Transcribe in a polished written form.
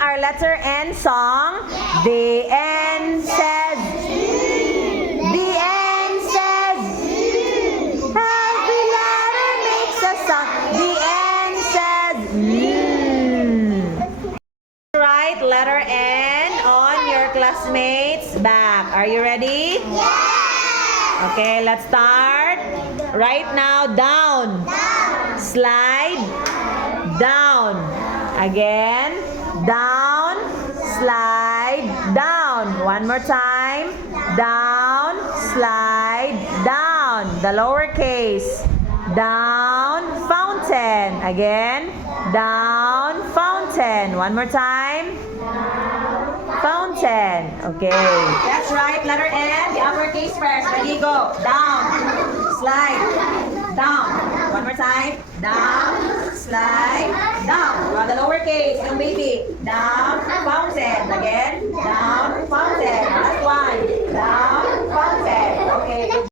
our letter N song? The N says. The N says. Every letter makes a sound. The N says. Write letter N on your classmates' back. Are you ready? Yeah! Okay, let's start. Right now, down. Slide. Down. Again. Down. Slide. Down. One more time. Down. Slide. Down. The lowercase. Down. Fountain. Again. Down. Fountain. One more time. Fountain. Okay. That's right. Letter N. The uppercase first. Ready, go. Down. Slide. Down. One more time. Down. Slide. Down. The lowercase. Yung baby